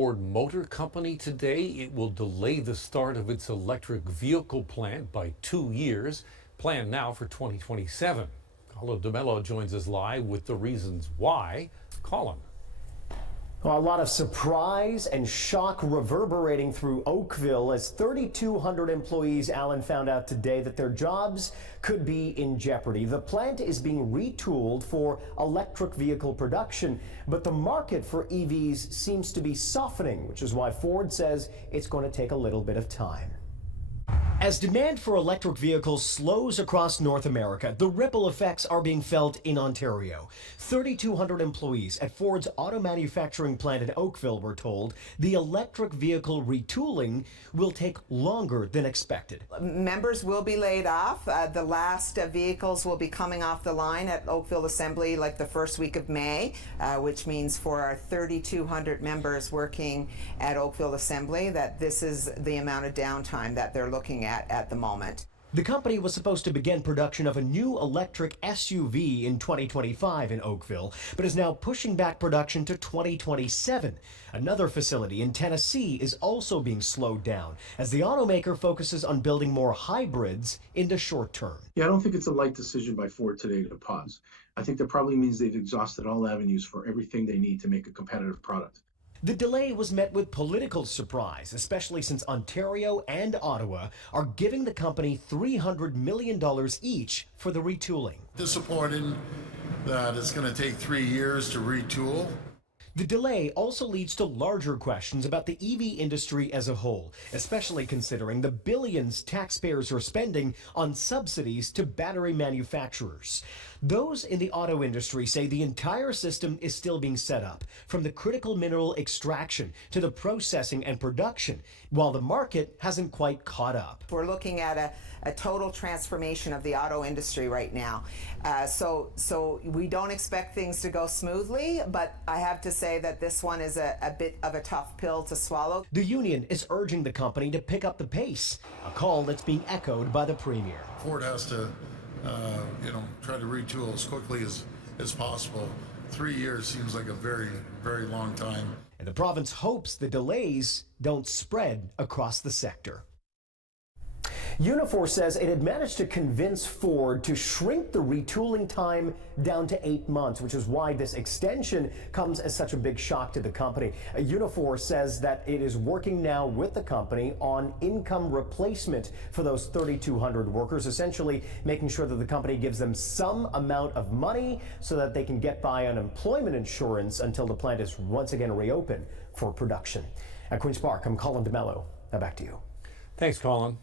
Ford Motor Company today. It will delay the start of its electric vehicle plant by 2 years, planned now for 2027. Colin DeMello joins us live with the reasons why. Colin. Well, a lot of surprise and shock reverberating through Oakville as 3,200 employees, Alan, found out today that their jobs could be in jeopardy. The plant is being retooled for electric vehicle production, but the market for EVs seems to be softening, which is why Ford says it's going to take a little bit of time. As demand for electric vehicles slows across North America, the ripple effects are being felt in Ontario. 3,200 employees at Ford's auto manufacturing plant in Oakville were told the electric vehicle retooling will take longer than expected. Members will be laid off. The last vehicles will be coming off the line at Oakville Assembly like the first week of May, which means for our 3,200 members working at Oakville Assembly that this is the amount of downtime that they're looking at the moment. The company was supposed to begin production of a new electric SUV in 2025 in Oakville, but is now pushing back production to 2027. Another facility in Tennessee is also being slowed down as the automaker focuses on building more hybrids in the short term. Yeah, I don't think it's a light decision by Ford today to pause. I think that probably means they've exhausted all avenues for everything they need to make a competitive product. The delay was met with political surprise, especially since Ontario and Ottawa are giving the company $300 million each for the retooling. Disappointing that it's going to take 3 years to retool. The delay also leads to larger questions about the EV industry as a whole, especially considering the billions taxpayers are spending on subsidies to battery manufacturers. Those in the auto industry say the entire system is still being set up, from the critical mineral extraction to the processing and production, while the market hasn't quite caught up. We're looking at a total transformation of the auto industry right now. So we don't expect things to go smoothly, but I have to say that this one is a bit of a tough pill to swallow. The union is urging the company to pick up the pace, a call that's being echoed by the premier. Ford has to try to retool as quickly as possible. 3 years seems like a very, very long time. And the province hopes the delays don't spread across the sector. Unifor says it had managed to convince Ford to shrink the retooling time down to 8 months, which is why this extension comes as such a big shock to the company. Unifor says that it is working now with the company on income replacement for those 3,200 workers, essentially making sure that the company gives them some amount of money so that they can get by unemployment insurance until the plant is once again reopened for production. At Queen's Park, I'm Colin DeMello. Now back to you. Thanks, Colin.